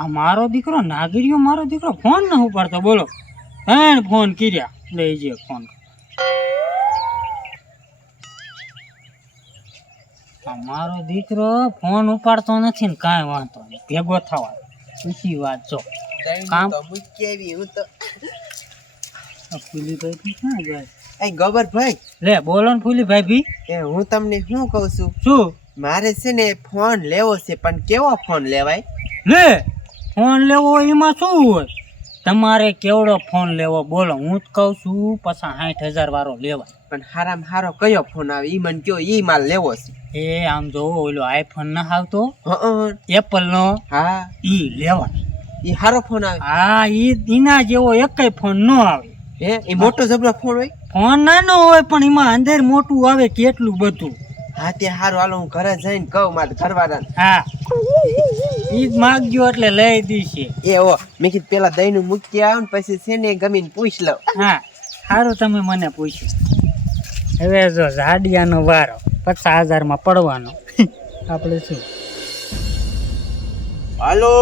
આ મારો દીકરો નાગરીઓ મારો દીકરો ફોન ન ઉપાડતો બોલો. હે ફોન કર્યા. લઈ જે ફોન. મારો દીકરો ફોન ઉપાડતો નથી ને કાંઈ વાંધો નહીં. ભેગો થવા ઊંચી વાત જો. કામ કેવી હું તો ફૂલીભાઈ ક્યાં જાય? એ ગોબરભાઈ. લે બોલો ને ફૂલીભાઈ ભી. એ હું તમને શું કહું છું? શું? મારે છે ને ફોન લેવો છે પણ કેવો ફોન લેવાય? લે! ફોન લેવો એમાં શું હોય? તમારે કેવડો ફોન લેવો? બોલો હું જ કહું છું પછી સાઠ હજાર વાળો લેવાય. પણ હારામાં હારો કયો ફોન આવે? ઈ મને કયો ઈ માલ લેવો છે. એ આમ જોવો ઓલો આઈફોન ના આવતો? એપલ નો? હા. ઈ લેવાય. ઈ હારો ફોન આવે? હા ઈ એના જેવો એકય ફોન ન આવે. હે? એ મોટો જબરો ફોન હોય? ફોન નાનો હોય પણ એમાં અંદર મોટું આવે કેટલું બધું. હા તે હારું. હાલો હું ઘરે જઈને કહું મારા ઘરવાળાને. હા. ઈ જ માગજો એટલે લઈ દીશે એ ઓ મેં કીધું પેલા દહીં નું મૂકી આવ ને પછી છે ને ગમીને પૂછ લઉં. હા સારું તમે મને પૂછ્યું હવે જો ઝાડિયાનો વારો પચાસ હજારમાં પડવાનો. આપણે શું? હાલો?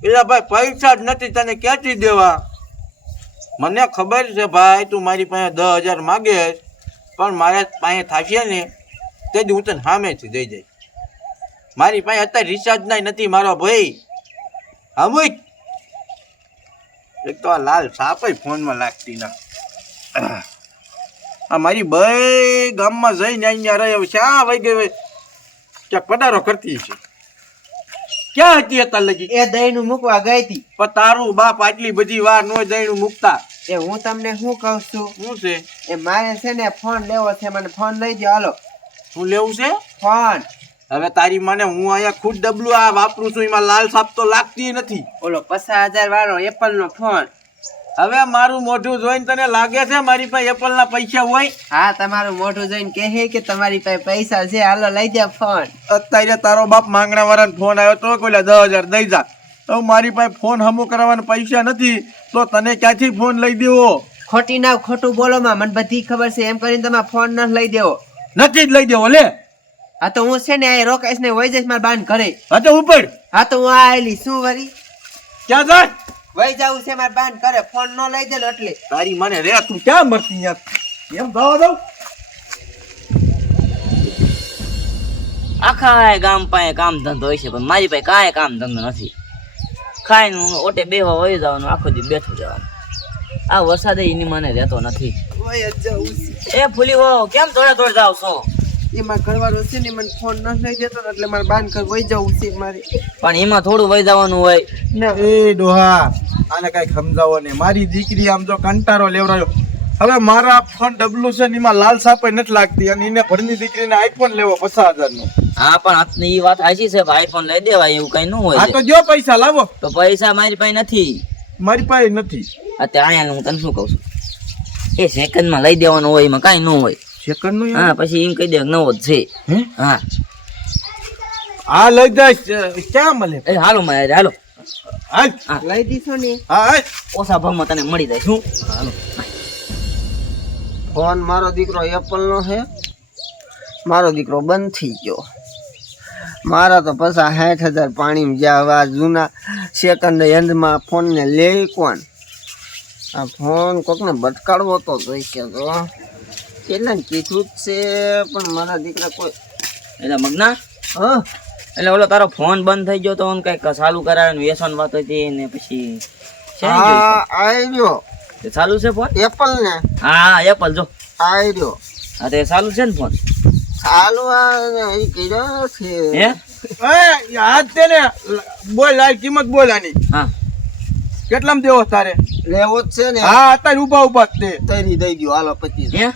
પેલા ભાઈ પૈસા જ નથી તને ક્યાંથી દેવા? મને ખબર છે ભાઈ તું મારી પાસે દસ હજાર માગે પણ મારા પાસે થશે ને તે જ હું તને સામેથી દઈ જઈશ મારી પાસે અત્યારે રિચાર્જ નાય નથી મારો ભાઈ. અમુક. એક તો આ લાલ સાપય ફોનમાં લાગતી ના. આ મારી બે ગામમાં જઈને અહીંયા રહ્યો શા વહી ગઈ ક્યાંક પડારો કરતી છે ક્યાં હતી અત્યારે લગી? એ દહીનું મૂકવા ગઈ હતી. પણ તારું બાપ આટલી બધી વાર નો દહીંનું મૂકતા. એ હું તમને શું કહું છું? શું છે? એ મારે છે ને ફોન લેવો છે. મને ફોન લઈ દો હાલો. શું લેવું છે? ફોન. હવે તારી મને હું અહીંયા ખુદ ડબલું આ વાપરું છું એમાં લાલ સાપ તો લાગતી નથી. ઓલો પચાસ હજાર વાળો એપલ નો ફોન. હવે મારું મોઢું જોઈને તને લાગે છે મારી પાસે એપલ ના પૈસા હોય? હા તમારું મોઢું જોઈને કહે કે તમારી પાસે પૈસા છે હાલો લઈ જા ફોન. અત્યારે તારો બાપ માંગણા વાળા ફોન આવ્યો તો કોઈ દસ હજાર દઈ જા. તો મારી પાસે ફોન હમો કરવાના પૈસા નથી તો તને ક્યાંથી ફોન લઈ દેવો? ખોટી ના ખોટું બોલો માં મને બધી ખબર છે એમ કરીને તમે ફોન ન લઈ દેવો. નથી જ લઈ દેવો લે. હા તો હું છે ને આ રોકાઈશ ને વહી જઈશ મારા બાન ઘરે હતે ઉપર હા તો હું આયેલી આવેલી શું વરી ક્યાં જાય? વહી જવું છે મારા બાન ઘરે ફોન ન લઈ દે એટલે. તારી મને રે તું ક્યાં મરતી યાર? એમ જવા દઉં? આખા ગામ પાસે કામ ધંધો હોય છે પણ મારી પાસે કાંઈ કામ ધંધો નથી. ખાઈને હું ઓટે બેહવા વહી જવાનું આખો દી બેઠું જવાનું આ વરસાદ એની મને રહેતો નથી. એ ફૂલી હો કેમ થોડે થોડે જાવ છો? એમાં ઘરવાળો છે ને મને ફોન ન લઈ દેતો એટલે મારે બાન ઘર વહી જવું છે મારે. પણ એમાં થોડું વહી જવાનું હોય. ના. એ ડોહા આને કઈ સમજાવો ને. મારી દીકરી આમ જો કંટારો લેવરાયો હવે મારા ફોન ડબલું છે ને એમાં લાલ સાપય નથી લાગતી અને એને ભરની દીકરીને આઈફોન લેવો પચાસ હજાર નો હા પણ એ વાત સાચી છે આઈફોન ફોન લઈ દેવાય એવું કઈ ન હોય. હા તો જો પૈસા લાવો. તો પૈસા મારી પાસે નથી. મારી પાસે નથી. અત્યારે અહીંયા હું તને શું કહું છું? એ સેકન્ડમાં લઈ દેવાનું હોય એમાં કાંઈ ન હોય. સેકન્ડનું હા પછી એમ કહી દે નવો જ છે. હે? હા. હા લઈ જાય ક્યાં મળે? એ હાલો મારે હાલો. હાલ. લઈ દીધો ને. હા ઓછા ભાવમાં તને મળી જાય. શું? હાલો. ફોન મારો દીકરો એપલ નો છે મારો દીકરો બંધ થઈ ગયો. મારા તો પૈસા સાઠ હજાર પાણીમાં જ્યાં આ જૂના સેકન્ડ હેન્ડમાં ફોનને લે કોણ? આ ફોન કોકને ભટકાડવો તો જોઈ કે તો. કેટલા કીધું જ છે પણ મારા દીકરા કોઈ એટલે મગના હા. એટલે ઓલો તારો ફોન બંધ થઈ ગયો તો ઓન કંઈક ચાલુ કરાવે ને વ્યસન વાત હતી ને પછી આઈ રહ્યો ચાલુ છે ફોન? એપલ ને. હા એપલ જો. આઈ અરે હા તે ચાલુ છે ને ફોન? ચાલુ આ કર્યો છે. હે? એ હાથ દે ને? બોલ આ કિંમત બોલ આની. હા. કેટલામ દેવો તારે? લેવો જ છે ને. હા અત્યારે ઊભા ઊભા તે. તરી દઈ ગયો હાલો પચીસ. હે?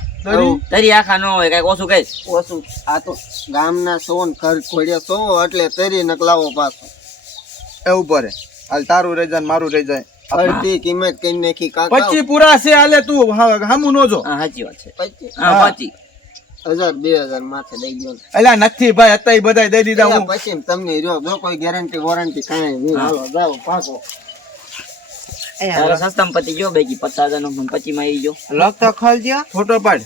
તરી? આખા ન હોય કંઈક ઓછું કઈશ ઓછું આ તો ગામના સોન ઘર ખોડ્યા સો એટલે તરી નકલાવો પાછો. એવું પડે હાલ તારું રહી જાય મારું રહી જાય. અડધી કિંમત કઈ નાખી કાકા પચી પૂરા છે હાલે તું હામું નો જો. હા સાચી વાત છે. પચીસ? હા હા. પચી હજાર બે હજાર માથે દઈ ગયો ને. નથી ભાઈ અત્યારે બધા દઈ દીધા હું. પછી તમને રહ્યો જો કોઈ ગેરંટી વોરંટી કાંઈ નહીં. હાલો જાઓ પાકો સસ્તમ પતિ જો બેગી પચાસ હજાર નો પચી માં આવી ગયો. લોક તો ખોલજો. ફોટો પાડ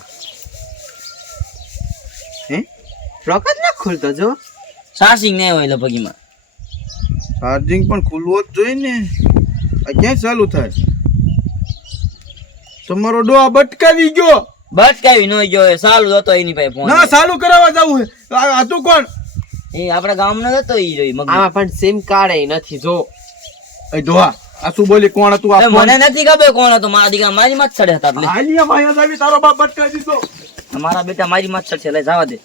હે લોક જ ના ખોલતો જો. સાસિંગ નહીં હોય લગભગ એમાં ચાર્જિંગ પણ ખુલવો જ જોઈએ ને. આ ક્યાં ચાલુ થાય? તમારો ડો બટકાવી ગયો. બટકાવી ન ગયો સાલું હતો એની પાસે ફોન ના ચાલુ કરાવવા જવું છે. આ તું કોણ? એ આપણા ગામનો હતો ઈ જોઈ મગ આ પણ સિમ કાર્ડ એ નથી જો. એ ડોહા આ શું બોલી કોણ હતું આ મને નથી ખબર કોણ હતો મારા દીકરા મારી માં જ હતા એટલે. હાલિયા માયા આવી તારો બાપ બટકાવી દીધો. મારા બેટા મારી માં જ ચડશે એટલે જવા દે.